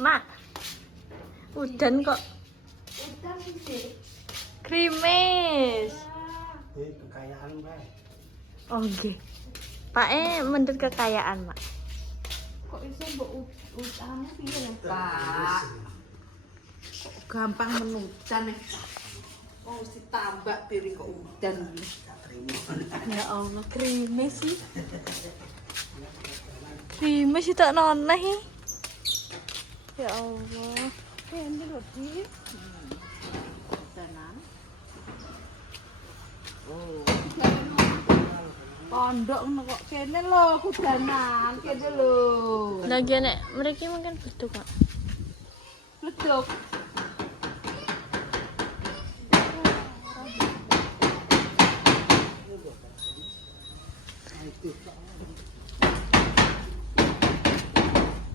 Mak, udan kok. Udan sih. Krimis. Kekayaan Pak. Oh nggih. Pak mendhet kekayaan, Mak. Kok iso mbok utane piye lho, Pak? Kok gampang menudan nih. Oh, mesti tambak piring kok udan. Ya Allah, krimis sih. Krimis itu tak noneh. Ya Allah. Ini lho, Di. Udanan. Oh. Pondok ngono kok kene lho kudanan, kene lho. Lagi nek mriki mungkin beduk, Kak. Beduk.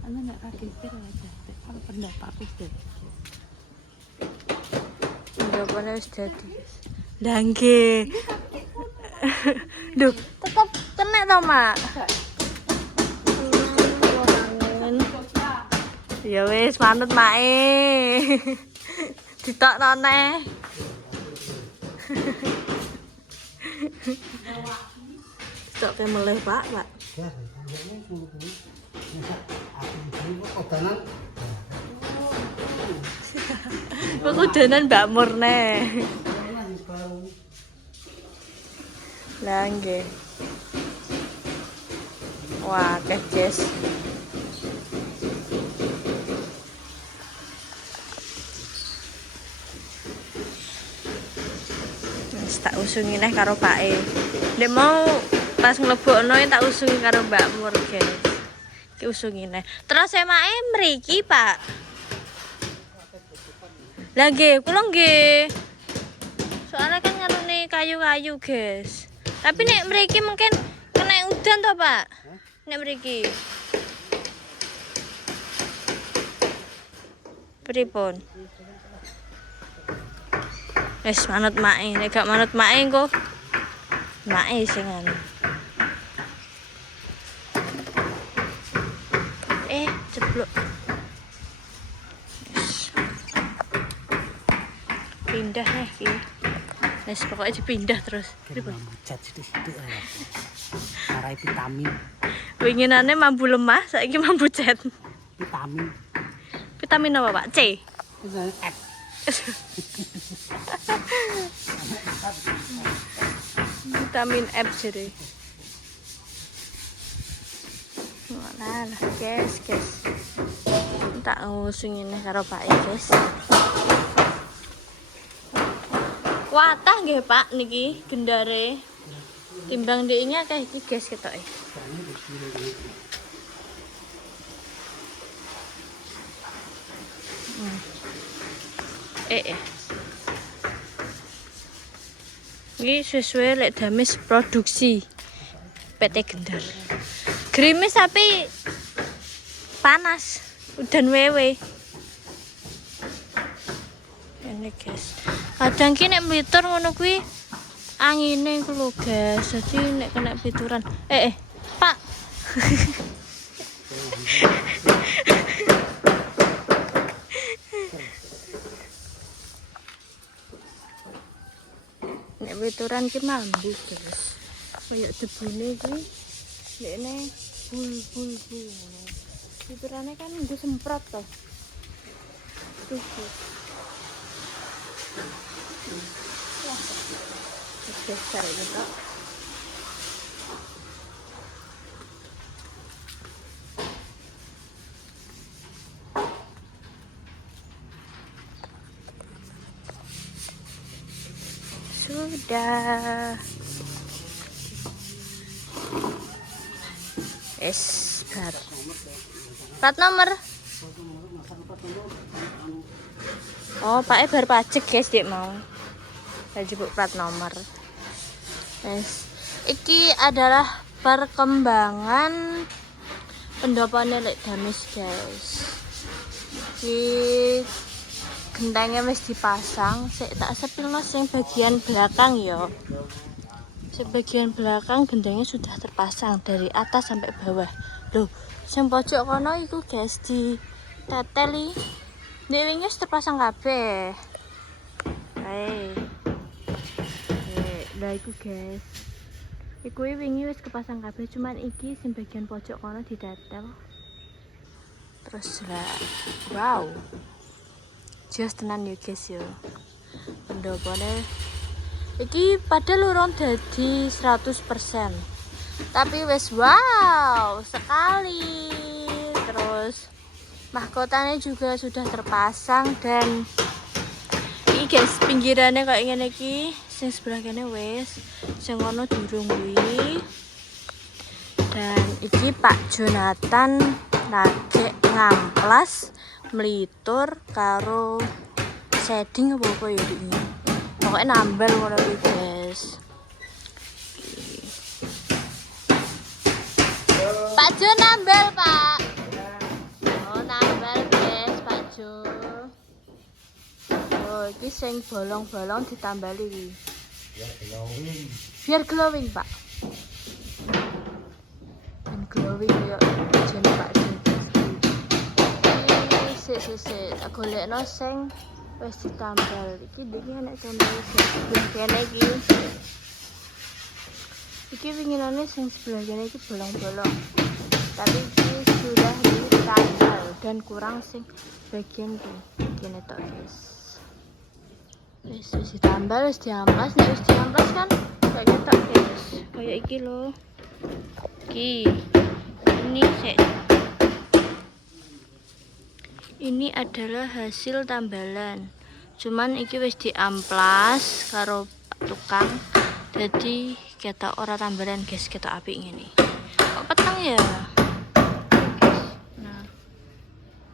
Ana nek kaki aja. Kalau pendapat itu. Jawabannya wis dadi. Lah nggih. Duh, tetep kena to, Mak. Ya wis manut Mae. Ditokno neh. Stok ke meleh, Pak. Ya, ini sungguh-sungguh. Aku ini kok kodanan. Kok kudanan Mbak Mur neh. Lah nggih. Wah, kejes. Wis tak usungi neh karo Pake. Nek mau pas nglebokno tak usungi karo Mbak Mur, guys. Iki usungi neh. Terus emake mriki, Pak. Lah nggih, kula nggih. Soalnya kan ngarone kayu-kayu, guys. Tapi nek mriki mungkin kena udan to, Pak? Nek mriki. Pripun? Wis manut Mae, nek gak manut Mae engko Mae sing anu. Ceblok. Wis. Pindah nih iki. Wis pokoknya dipindah terus. Pripun? Cat sithik-sithik ae. Marai vitamin. Winginane mambu lemah, saiki mambu cet. Vitamin. Vitamin apa, Pak? C. F. Vitamin F jere. Lah, guys. Tak ngusungi nih karo Pak guys. Watah nggih, Pak, niki gendare. Timbang ndekne akeh iki, guys, ketoke. Ini sesuai lek damis produksi PT Gendar. Gerimis tapi panas, udan wewe. Ini guys. Kadang ki nek mlitur ngono kuwi angine iku lho guys. Dadi nek kena pituran. Pak. Nek pituran ki mambu guys. Kayak debune ki nekne bul. Piturane kan nggo semprot to. Tuh. Wah. Besar gitu. Sudah. Baru. Plat nomor. Oh, Pak bar pajak guys, Dek mau. Saya jebuk plat nomor. Iki adalah perkembangan pendopane lek damis, guys. Iki gentengnya wis dipasang, sik tak sepilno sing bagian belakang ya. Sebagian belakang gendengnya sudah terpasang dari atas sampai bawah. Loh, sing pojok kono iku guys Teteli. Nek wingi wis terpasang kabeh. Hai. Lah iku guys. Iku wingi wis kepasang kabeh, cuman iki sing bagian pojok kono ditetel. Terus lah, wow. Just tenan ya guys yo. Pendopone iki padahal urung dadi 100%. Tapi wis wow sekali. Terus mahkotanya juga sudah terpasang dan iki guys pinggirannya kayak ngene iki. Sing sebelah kene wis, sing ngono durung kuwi. Dan iki Pak Jonathan lagi ngamplas melitur karo shading apa ya iki. Pokoknya nambal ngono kuwi guys. Pak Jo nambal, Pak. Oh, nambal guys, Pak Jo. Oh, iki sing bolong-bolong ditambali iki. Biar glowing, Pak. Dan glowing ya jane Pak Jo. Sik, tak golekno sing wis ditambal. Iki iki enek tombol sebelah kene iki. Iki winginane sing sebelah kene iki bolong-bolong. Tapi ini sudah ditambal dan kurang sing bagian kene tok guys. Wis ditambal, wis diamplas, nek wis diamplas kan kayak ketok guys. Kayak iki lho. Iki. Ini sik. Ini adalah hasil tambalan. Cuman iki wis diamplas karo tukang. Jadi ketok ora tambalan guys, ketok apik ngene. Kok peteng ya? Nah,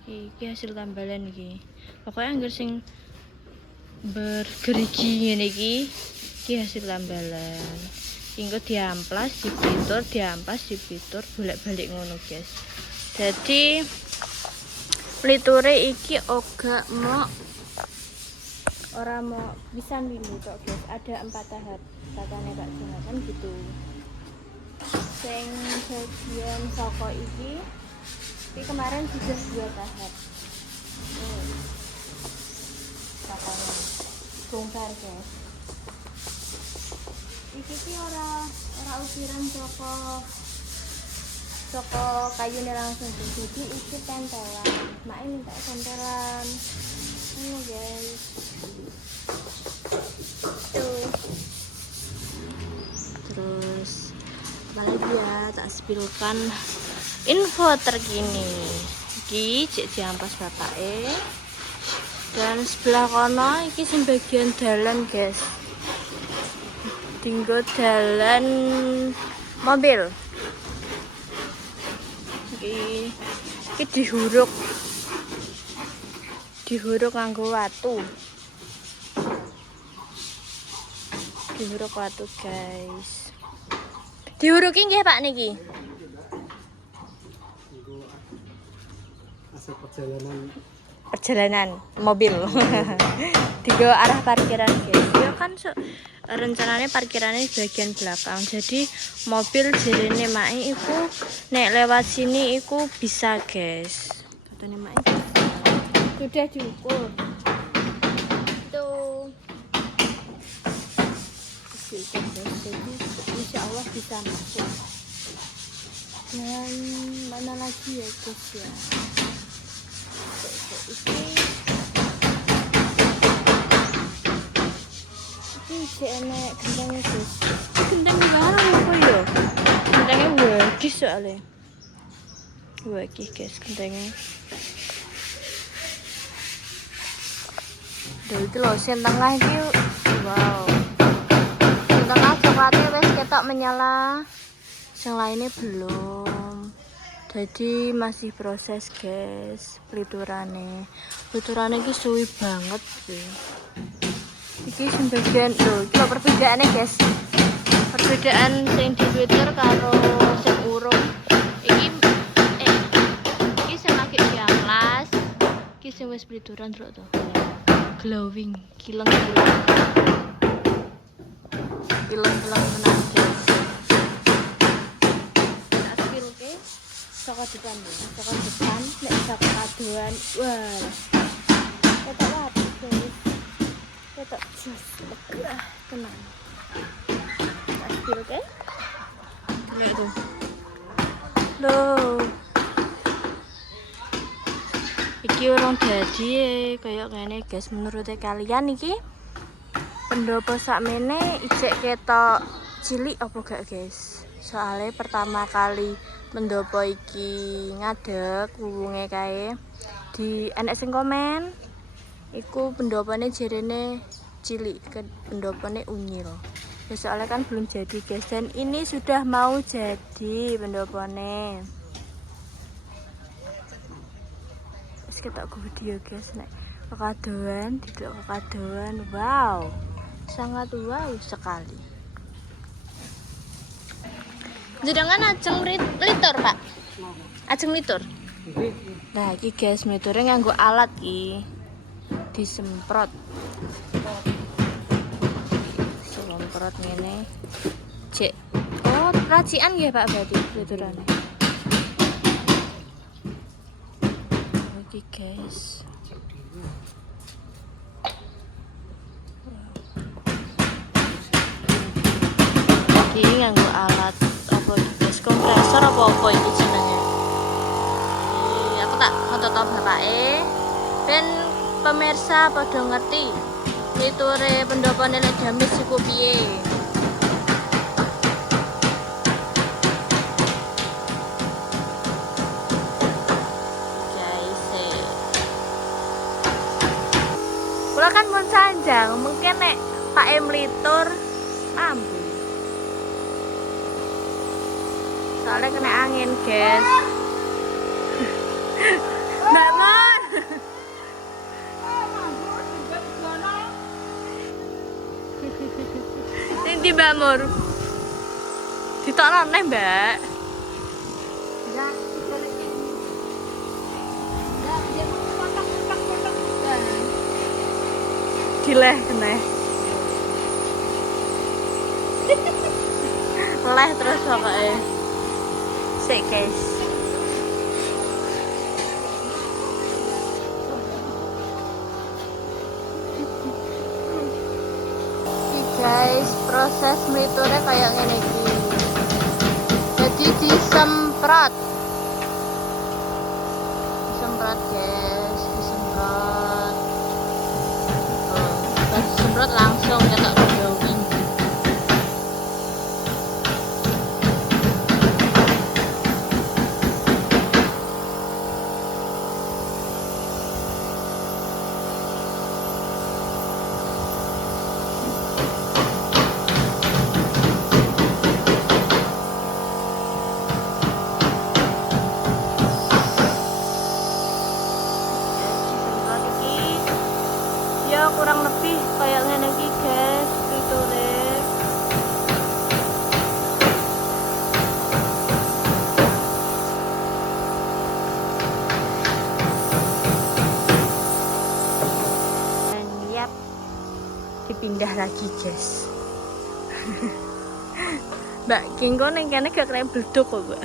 iki hasil tambalan iki. Pokoknya anggar sing bergerigi ngene iki hasil tambalan. Engko diamplas, dipitur, diamplas, dipitur, bolak-balik ngono, guys. Jadi pliture iki ora mau bisa dulu kok, guys. Ada 4 tahap. Katanya Kak Jonathan gitu. Sing bagian soko iki kemarin sudah 2 tahap. Katanya bongkar guys. Iki ki ora ukiran soko kayune langsung. Jadi iki tempelan. Mak minta tempelan. Ini guys. Tuh. Terus apalagi ya, tak spilkan info terkini. Iki cek diampas bapake. Dan sebelah kono iki sing bagian dalan guys. Tinggo dalan mobil. Iki dihuruk nganggo watu. Dihuruk watu guys. Dihuruki nggih Pak niki. Asal perjalanan Mobil. Tiga arah parkiran guys. Ya kan rencananya parkirannya di bagian belakang. Jadi mobil jerene mae iku nek lewat sini iku bisa guys. Katanya mae sudah diukur. Tuh. Jadi insya Allah bisa masuk. Dan mana lagi ya guys ya. Ini enek gendangnya guys. Gendangnya barang apa ya? Gendangnya wagis soalnya. Wagis guys gendangnya. Dan itu loh yang tengah itu wow. Yang tengah coklatnya wes ketok menyala. Yang lainnya belum. Jadi masih proses guys peliturannya itu suwi banget sih. Iki sebagian loh, itu perbedaannya guys. Perbedaan sing di Twitter karo sing urung. Iki sing lagi diamplas. Iki sing wis pelituran terus tuh. Glowing, kileng tenan guys. Saka depan dulu, saka depan, nek saka kadoan, wah. Ketok wapi guys. Ketok jus, megah, tenang. Ambil oke? Lihat tuh. Loh. Iki urung dadi kaya ngene guys, menurut kalian iki pendopo sakmene ijek ketok cilik apa gak guys? Soalnya pertama kali pendopo iki ngadeg wunge kae di enek sing komen iku pendopone jarene cilik, pendopone unyil. Ya soalnya kan belum jadi guys, dan ini sudah mau jadi pendopone. Wis ketok video guys, nek kekadoan, tidak kekadoan, wow, sangat wow sekali. Jenengan ajeng litur, Pak? Ajeng litur? Nah, iki guys, liture nganggo alat iki. Disemprot. Semprot ngene. Cek. Oh, racikan nggih, Pak, berarti liturane. Iki guys. Iki nganggo alat apa guys, kompresor apa iki jenenge. Aku tak nonton bapake. Ben pemirsa pada ngerti liture pendopone lek jamis iku piye. Guys, kula kan mun sanjang, mungkin nek Pak litur mampu. Soalnya kena angin guys. Mbak Mon. Ini Mbak Mur. Ditokno neh, Mbak. Ya, dia kotak-kotak kan. Dileh kena. Leh terus pokoknya. Sik guys. Guys, proses meliture kayak ngene iki. Jadi disemprot. Disemprot guys, disemprot. Oh, pas disemprot langsung ketok glowing. Kurang lebih kayak ngene iki guys, liture. Dan yap, dipindah lagi guys. Mbak Kingko ning kene gak kena bledok kok, Mbak.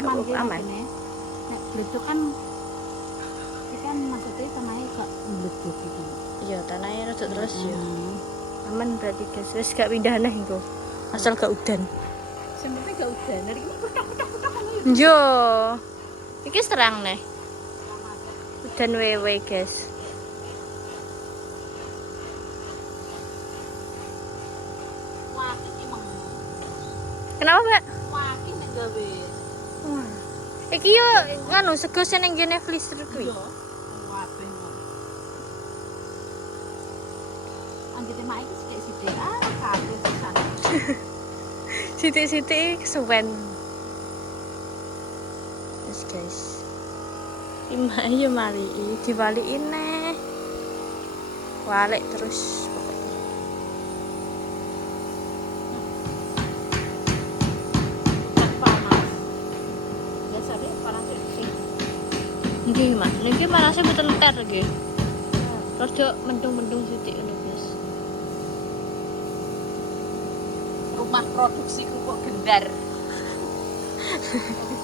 Aman gitu Aman. nek bledok kan iki kan maksudnya tanahe gak bledok iki. Iya, tanahnya rada terus ya. Aman berarti guys, wis gak pindah neh engko. Asal gak udan. Sebenarnya gak udan. Dari ini kutak-kutak ngono ya. Yo. Iki serang neh. Udan wewe guys. Waki ki mang. Kenapa, Mbak? Waki nek gawe. Iki yo nganu sego sing ning ngene flister kuwi. Iya. Wabe. Anggite mak iki sik sithik kabeh pisan. Sithik-sithik kesuwen. Yes guys. Ima yo mari dibalikin neh. Balik terus pokoknya. Panas. Biasane panas sing. Nggih, Mas. Niki panasnya mboten entar nggih. Rada mendung-mendung sithik ngono, guys. Rumah produksi pupuk gendar.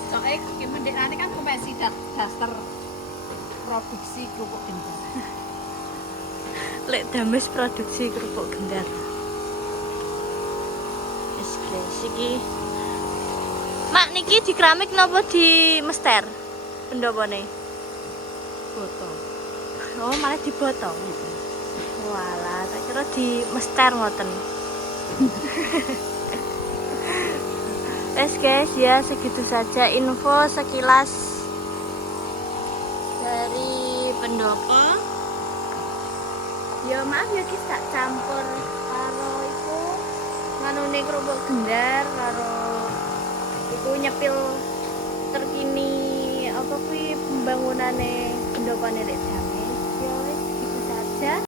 Soalnya kemendekaan kan komisi dasar produksi kerupuk gendar. Lek dames produksi kerupuk gendar. Wis guys, iki. Mak niki di keramik napa di mester? Pendopone. Foto. Oh, malah di botol. Walah, tak kira di mester ngoten. Wes guys, ya segitu saja info sekilas dari pendopo. Ya maaf ya guys, tak campur karo iku nganune kerupuk gendar karo iku nyepil terkini apa kuwi pembangunane pendopone rek.